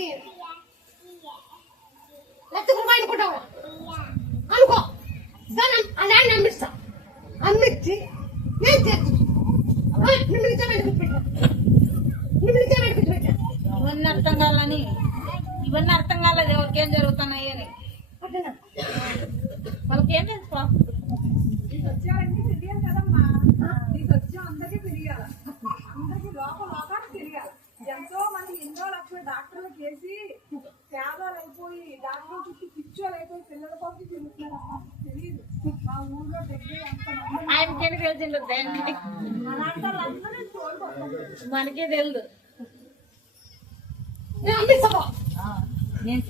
దానికి లక్ష అనుకుంటావు అనుకో దాన్ని అలా నమ్మిస్తా అమ్మిచ్చి నేను చేర్చు ఇవన్నీ అర్థం కాలని ఇవన్నీ అర్థం కాలేదు ఎవరికేం జరుగుతున్నాయి అని వాళ్ళకేం తెలుసు నీకు వచ్చావన్నీ తెలియాలి కదమ్మా నీకు వచ్చా అందరికీ తెలియాలి అందరికీ లోపల తెలియాలి ఎంతో మంది ఎన్నో లక్షల డాక్టర్లు చేసి పేదలు అయిపోయి డాక్టర్లు చుట్టూ పిచ్చోలు అయిపోయి పిల్లల కోసం తిరుగుతున్నారమ్మా తెలియదు మా ఊర్లో దగ్గర ఎంతమంది ఆయనకేం తెలిసింది అలాంటి వాళ్ళందరూ తోడుకోవాలి మనకే తెలియదు నేను అమ్మిస్తావా నేను